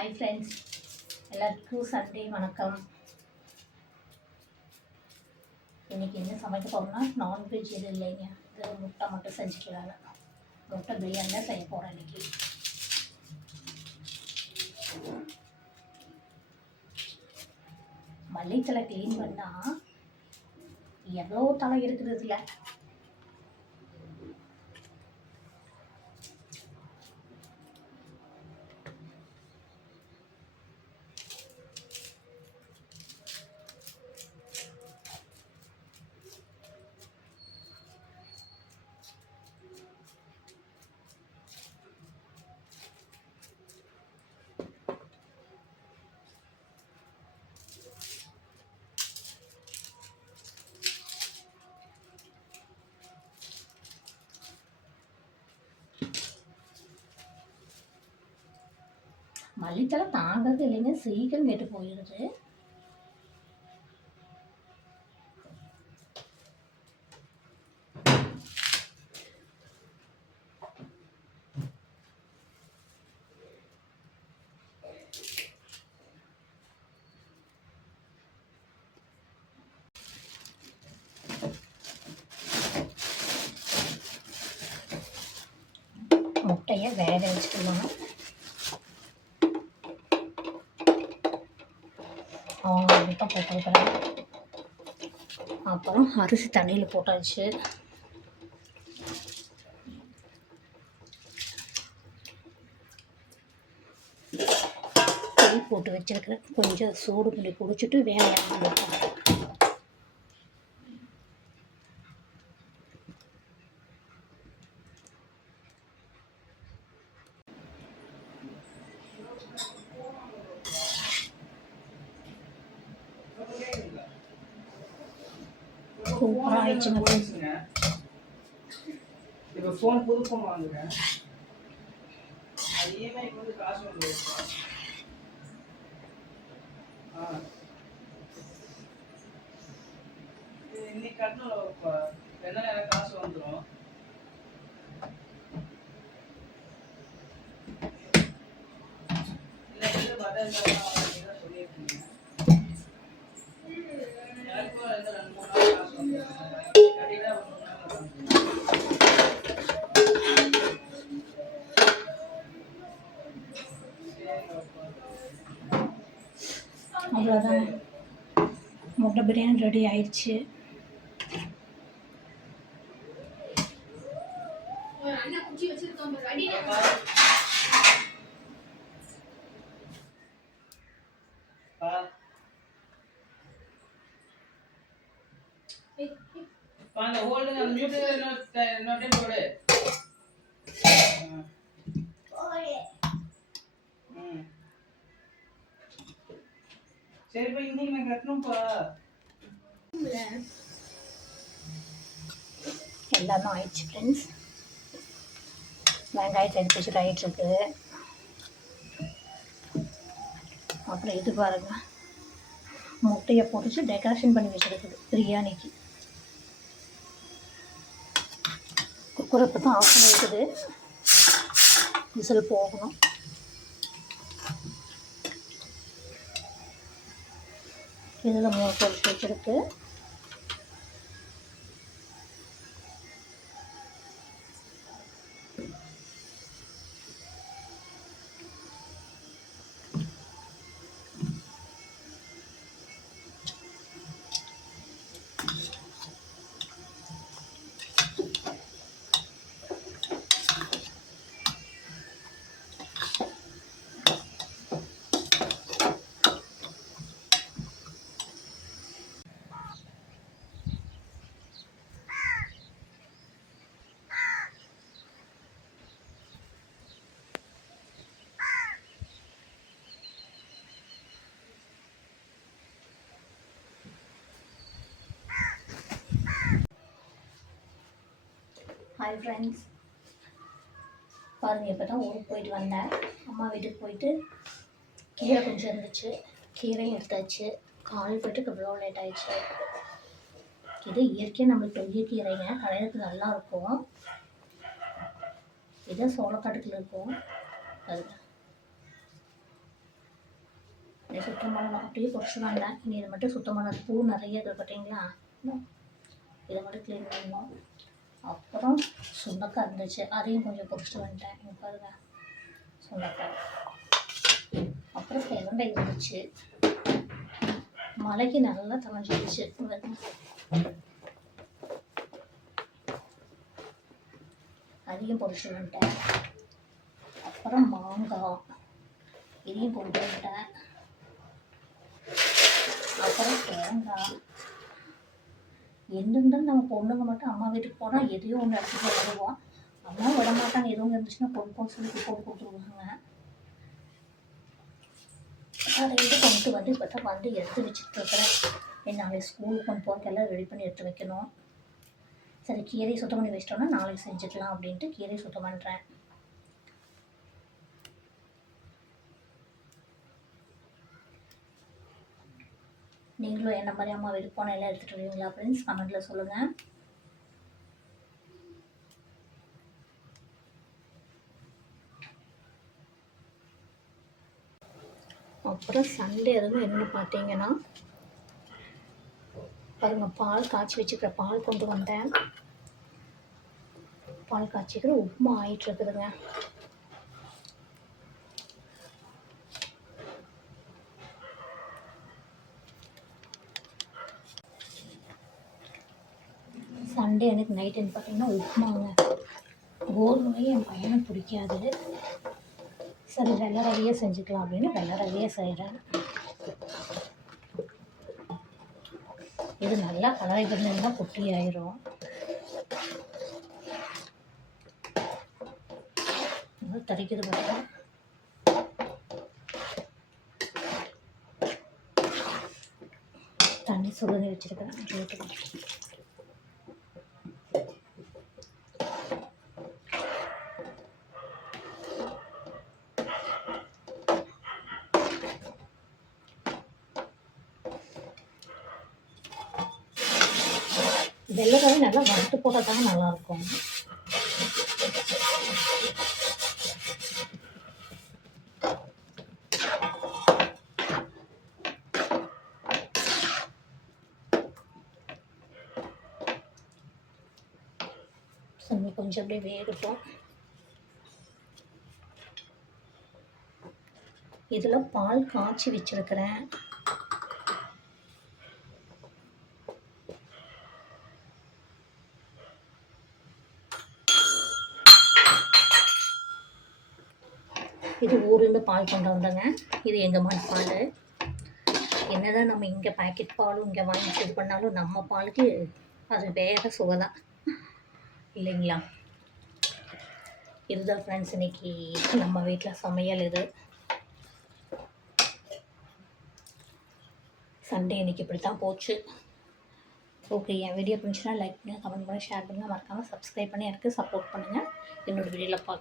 Hi friends, எல்லாருக்கும் Sunday வணக்கம். இன்றைக்கி என்ன சமைக்க போகிறோம்னா நான்வெஜ் எதுவும் இல்லைங்க. இது முட்டை மட்டும் செஞ்சுக்கலாங்க. முட்டை பிரியாணி தான் செய்ய போகிறேன் இன்றைக்கி. மல்லித்தலை க்ளீன் பண்ணால் எவ்வளோ தலை இருக்குது இதில். மல்லித்தலை தாங்கிறது இல்லைங்க, சீக்கிரம் கெட்டு போயிடுது. முட்டையை வேக வச்சுக்கலாம். முட்டை போட்டுருக்கிறேன். அப்புறம் அரிசி தண்ணியில் போட்டாச்சு. டீ போட்டு வச்சுருக்கிறேன். கொஞ்சம் சூடு பண்ணி குடிச்சிட்டு வேலையாக வைப்பேன். சூப்பராக ஆயிடுச்சுங்க. இப்போ ஃபோன் புது ஃபோன் வாங்குறேன். அது இஎம்ஐக்கு வந்து காசு வந்து இன்னைக்கு கட்டணும். என்ன எனக்கு காசு வந்துடும். இல்லை பட்டன் சொல்லியிருக்கீங்க. எனக்கும் 2-3 நாள் காசு வந்து கடையில் அவ்வளோதான், முட்டை பிரியாணி ரெடி ஆயிடுச்சு. அந்த ஹோல்டு மியூட் நோட் போடு. சரி, போய் இன்னைக்கு நான் கட்டணும்ப்பா. எல்லாமே ஆயிடுச்சு ஃப்ரெண்ட்ஸ். வெங்காயத்தை எடுத்து வச்சுட்டு ஆகிட்டுருக்கு. அப்புறம் இது பாருங்கள், முட்டையை பொரிச்சு டெக்கரேஷன் பண்ணி வச்சுருக்குது பிரியாணிக்கு. குக்கரை இப்போ தான் ஆஃப் பண்ணி இருக்குது. விசில் போகணும். இதில் 3 பொரிச்சு வச்சுருக்கு. ஹாய் ஃப்ரெண்ட்ஸ், பாருங்கள், இப்போ தான் ஊருக்கு போயிட்டு வந்தேன். அம்மா வீட்டுக்கு போயிட்டு கீரை கொஞ்சம் இருந்துச்சு, கீரையும் எடுத்தாச்சு. கால் போய்ட்டுக்கு இவ்வளோ லேட் ஆகிடுச்சு. இது இயற்கையாக நம்மளுக்கு பெரிய கீரைங்க, கடையிறதுக்கு நல்லாயிருக்கும். இது சோளக்காட்டுக்குள்ள இருக்கும். அதுதான் இதை சுத்தம் பண்ணணும். அப்படியே பொரிச்சு வேண்டாம். இனி இதை மட்டும் சுத்தம் பண்ணது பூ நிறைய இருக்குது பார்த்தீங்களா? இதை மட்டும் க்ளீன் பண்ணணும். அப்புறம் சுண்டக்காய் இருந்துச்சு, அதையும் கொஞ்சம் பொரிச்சிட்டு வந்துட்டேன். இங்கே பாருங்க, சுண்டக்காய். அப்புறம் பிரண்டை இருந்துச்சு, மழைக்கு நல்லா தமைஞ்சிடுச்சு. அதையும் பொரிச்சு வந்துட்டேன். அப்புறம் மாங்காய், இதையும் போட்டு வந்துட்டேன். அப்புறம் தேங்காய். என்னென்னு நம்ம பொண்ணுங்க மட்டும் அம்மா வீட்டுக்கு போனால் எதையும் ஒன்று எடுத்துகிட்டு வருவோம். அம்மா விட மாட்டாங்க, எதுவும் இருந்துச்சுன்னா பொறுப்போன்னு சொல்லி போட்டு கொடுத்துருவாங்க. அதை கொண்டு வந்து இப்போ தான் வந்து எடுத்து வச்சுட்ருக்கிறேன். நாளைக்கு ஸ்கூலுக்கு கொண்டு போகிறதுக்கெல்லாம் ரெடி பண்ணி எடுத்து வைக்கணும். சரி, கீரை சுத்தம் பண்ணி வச்சிட்டோன்னா நாளைக்கு செஞ்சுக்கலாம் அப்படின்ட்டு கீரை சுத்தம் பண்ணுறேன். நீங்களும் என்ன மாதிரி அம்மா வீட்டுக்கு போனால் எல்லாம் எடுத்துகிட்டு வருவீங்களா ஃப்ரெண்ட்ஸ்? கமெண்ட்டில் சொல்லுங்கள். அப்புறம் சண்டே அதுவும் என்னென்னு பார்த்தீங்கன்னா பாருங்கள், பால் காய்ச்சி வச்சுக்கிற பால் கொண்டு வந்தேன். பால் காய்ச்சிக்கிற உப்புமா ஆகிட்டுருக்குதுங்க. சண்டே எனக்கு நைட் என்ன பார்த்தீங்கன்னா உப்புமாங்க. கோதுமையே என் பையனுக்கு பிடிக்காது. சரி, வெள்ளை ரவையே செஞ்சுக்கலாம் அப்படின்னு வெள்ளை ரவையே செய்கிறேன். இது நல்லா கலரை பண்ணா குட்டி ஆயிரும். தரிக்கிறது பார்த்தா தண்ணி சுடுதண்ணி வச்சுருக்கேன். வெள்ளைக்காவே நல்லா வறுத்து போட்டால் தாங்க நல்லாயிருக்கும். கொஞ்சம் அப்படியே வேகட்டும். இதில் பால் காய்ச்சி வச்சிருக்கிறேன். இது ஊர்லேருந்து பால் கொண்டு வந்தேங்க. இது எங்கள் மாட்டு பால். என்னதான் நம்ம இங்கே பேக்கெட் பாலும் இங்கே வாங்கி இது பண்ணாலும் நம்ம பாலுக்கு அது வேறு சுவைதான் இல்லைங்களா? இதுதான் ஃப்ரெண்ட்ஸ் இன்னைக்கு நம்ம வீட்டில் சமையல். இது சண்டே இன்னைக்கு இப்படி தான் போச்சு. ஓகே, என் வீடியோ பிடிச்சுன்னா லைக் பண்ணுங்கள், கமெண்ட் பண்ணி, ஷேர் பண்ணுங்கள், மறக்காமல் சப்ஸ்கிரைப் பண்ணி எனக்கு சப்போர்ட் பண்ணுங்கள். என்னோடய வீடியோவில் பார்க்க